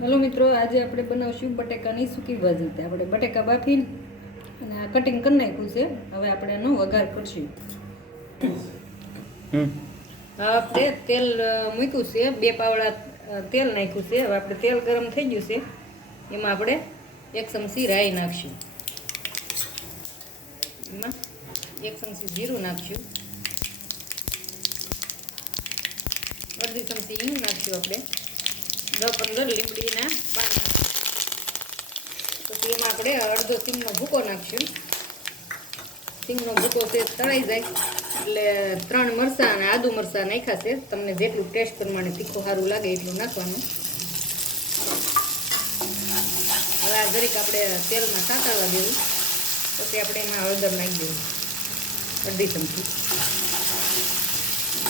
Hello મિત્રો આજે આપણે બનાવશું બટેકાની સૂકી ભાજી. આપણે બટેકા બાફી અને આ કટિંગ કરી નાખ્યું છે. હવે આપણે એનો વઘાર કરશું. આપણે તેલ મૂક્યું છે. બે પાવડા તેલ નાખ્યું છે. હવે આપણે તેલ ગરમ થઈ ગયું છે. એમાં આપણે એક ચમચી રાઈ નાખશું. એમાં એક ચમચી જીરું નાખશું. અડધી ચમચી હિંગ નાખશું આપણે. દસ પંદર લીમડીના પાન પછી એમાં આપણે અડધો સિંગનો ભૂકો નાખશું. સિંગનો ભૂકો તે તળાઈ જાય. એટલે ત્રણ મરચાં અને આદુ મરચાં નાખ્યા છે. તમને જેટલું ટેસ્ટ પ્રમાણે તીખું સારું લાગે એટલું નાખવાનું. હવે આ દરેક આપણે તેલમાં સાતળવા દેવું. પછી આપણે એમાં હળદર નાખી દેવું. અડધી ચમચી.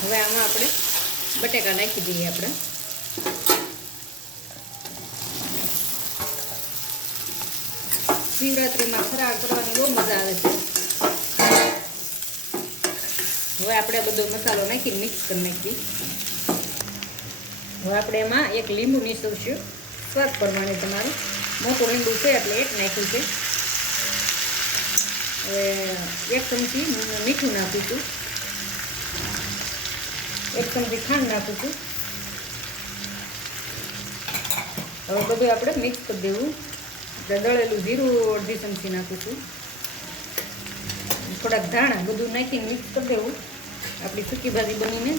હવે આમાં આપણે બટેકા નાખી દઈએ આપણે. શિવરાત્રિમાં ફરાળ કરવાની બહુ મજા આવે છે. હવે આપણે બધો મસાલો નાખીને મિક્સ કરી નાખી હવે આપણે એમાં એક લીંબુ નીસવશું સ્વાદ પ્રમાણે તમારું. મોટું લીંબુ છે એટલે એક નાખ્યું છે. હવે એક ચમચી મીઠું નાખીશું એક ચમચી ખાંડ નાખું છું. હવે બધું આપણે મિક્સ કરી દેવું. દળેલું જીરું અડધી ચમચી નાખું છું. થોડાક ધાણા બધું નાખીને મિક્સ કરી દેવું. આપણી સૂકી ભાજી બનીને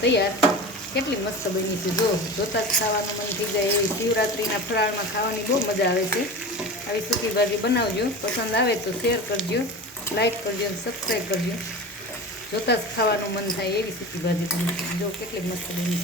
તૈયાર. કેટલી મસ્ત બની છે. જો, જોતા જ ખાવાનું મન થઈ જાય એવી શિવરાત્રિના ફરાળમાં ખાવાની બહુ મજા આવે છે. આવી સૂકી ભાજી બનાવજો. પસંદ આવે તો શેર કરજો, લાઈક કરજો અને સબસ્ક્રાઈબ કરજો. જોતા જ ખાવાનું મન થાય એવી સૂકી ભાજી બની જો, કેટલી મસ્ત બની